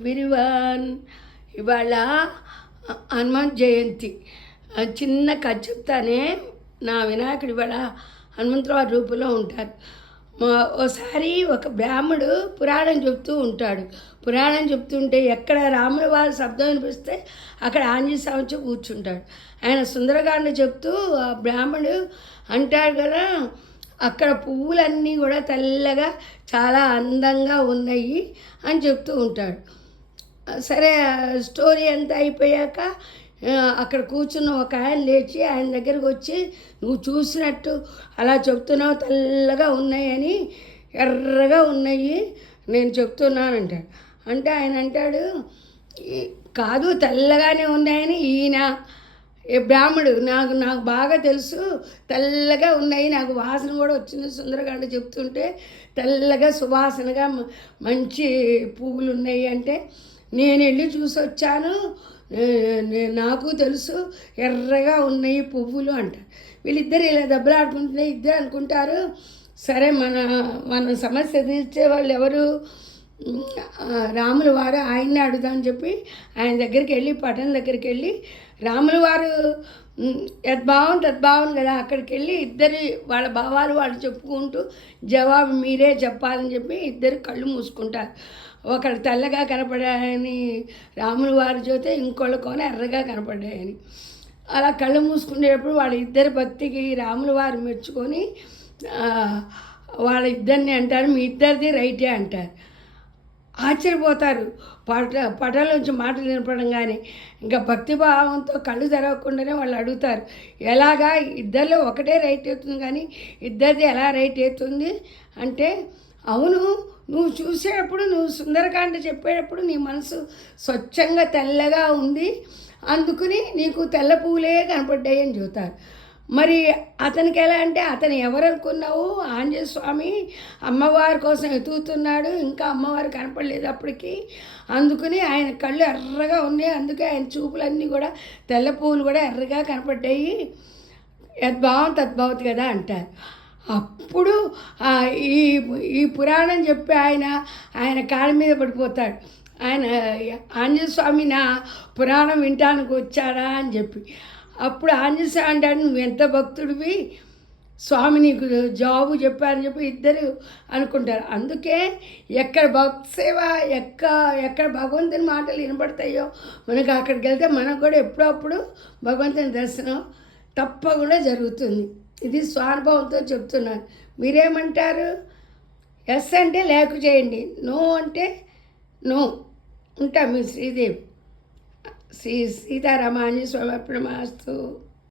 Everyone. ఇవాళ హనుమంత్ జయంతి. చిన్న కథ చెప్తానే. నా వినాయకుడు ఇవాళ హనుమంతరావు రూపంలో ఉంటారు. ఓసారి ఒక బ్రాహ్మడు పురాణం చెప్తూ ఉంటాడు. పురాణం చెప్తుంటే ఎక్కడ రాముల వారి శబ్దం వినిపిస్తే అక్కడ ఆంజనేయ స్వామి వచ్చి కూర్చుంటాడు. ఆయన సుందరకాండ చెప్తూ ఆ బ్రాహ్మడు అంటాడు కదా, అక్కడ పువ్వులన్నీ కూడా తెల్లగా చాలా అందంగా ఉన్నాయి అని చెప్తూ ఉంటాడు. సరే, స్టోరీ అంతా అయిపోయాక అక్కడ కూర్చున్న ఒక ఆయన లేచి ఆయన దగ్గరకు వచ్చి, నువ్వు చూసినట్టు అలా చెప్తున్నావు, తెల్లగా ఉన్నాయని, ఎర్రగా ఉన్నాయి నేను చెప్తున్నానంటాడు. అంటే ఆయన అంటాడు, కాదు తెల్లగానే ఉన్నాయని ఈయన బ్రాహ్మడు నాకు బాగా తెలుసు, తెల్లగా ఉన్నాయి, నాకు వాసన కూడా వచ్చింది సుందరకాండ చెప్తుంటే, తెల్లగా సువాసనగా మంచి పువ్వులు ఉన్నాయి అంటే, నేను వెళ్ళి చూసి వచ్చాను, నాకు తెలుసు ఎర్రగా ఉన్నాయి పువ్వులు అంటారు. వీళ్ళిద్దరు ఇలా దెబ్బలాడుకుంటే ఇద్దరు అనుకుంటారు, సరే మన సమస్య తీర్చే వాళ్ళు ఎవరు, రాముల వారు ఆయన్ని అడుగుదామని చెప్పి ఆయన దగ్గరికి వెళ్ళి పట్టణం దగ్గరికి వెళ్ళి, రాముల వారు యద్భావం తద్భావం కదా, అక్కడికి వెళ్ళి ఇద్దరు వాళ్ళ భావాలు వాళ్ళు చెప్పుకుంటూ జవాబు మీరే చెప్పాలని చెప్పి ఇద్దరు కళ్ళు మూసుకుంటారు. ఒకళ్ళు తెల్లగా కనపడాయని రాముల వారి చూస్తే ఇంకోళ్ళ కోన ఎర్రగా కనపడ్డాయని. అలా కళ్ళు మూసుకునేటప్పుడు వాళ్ళ ఇద్దరి భక్తికి రాముల వారు మెచ్చుకొని వాళ్ళ ఇద్దరిని అంటారు, మీ ఇద్దరిది రైటే అంటారు. ఆశ్చర్యపోతారు. పటల నుంచి మాటలు వినపడంగానే ఇంకా భక్తిభావంతో కళ్ళు తెరవకుండానే వాళ్ళు అడుగుతారు, ఎలాగా ఇద్దరిలో ఒకటే రైట్ అవుతుంది కానీ ఇద్దరిది ఎలా రైట్ అవుతుంది అంటే, అవును, నువ్వు చూసేటప్పుడు, నువ్వు సుందరకాండ చెప్పేటప్పుడు నీ మనసు స్వచ్ఛంగా తెల్లగా ఉంది, అందుకుని నీకు తెల్ల పువ్వులే కనపడ్డాయి అని చెబుతారు. మరి అతనికి ఎలా అంటే, అతను ఎవరనుకున్నావు, ఆంజనేయ స్వామి అమ్మవారి కోసం ఎతుకుతున్నాడు, ఇంకా అమ్మవారు కనపడలేదు అప్పటికి, అందుకని ఆయన కళ్ళు ఎర్రగా ఉన్నాయి, అందుకే ఆయన చూపులన్నీ కూడా తెల్ల పువ్వులు కూడా ఎర్రగా కనపడ్డాయి, యద్భావం తద్భావతి కదా అంటారు. అప్పుడు ఈ పురాణం చెప్పి ఆయన కాళ్ళ మీద పడిపోతాడు. ఆయన ఆంజనేయ స్వామి నా పురాణం వినటానికి వచ్చాడా అని చెప్పి. అప్పుడు ఆంజనేయ స్వామి అంటాడు, నువ్వు ఎంత భక్తుడివి, స్వామి నీకు జాబు చెప్పారని చెప్పి ఇద్దరు అనుకుంటారు. అందుకే ఎక్కడ భక్తి సేవ, ఎక్కడ భగవంతుని మాటలు వినపడతాయో మనకు అక్కడికి వెళ్తే మనకు కూడా ఎప్పుడప్పుడు భగవంతుని దర్శనం తప్పకుండా జరుగుతుంది. ఇది స్వానుభవంతో చెప్తున్నాను. మీరేమంటారు? ఎస్ అంటే లేకు చేయండి, నో అంటే నో. ఉంటా మీ శ్రీదేవి. శ్రీ సీతారామాంజనేయ స్వామి అర్పణమస్తు.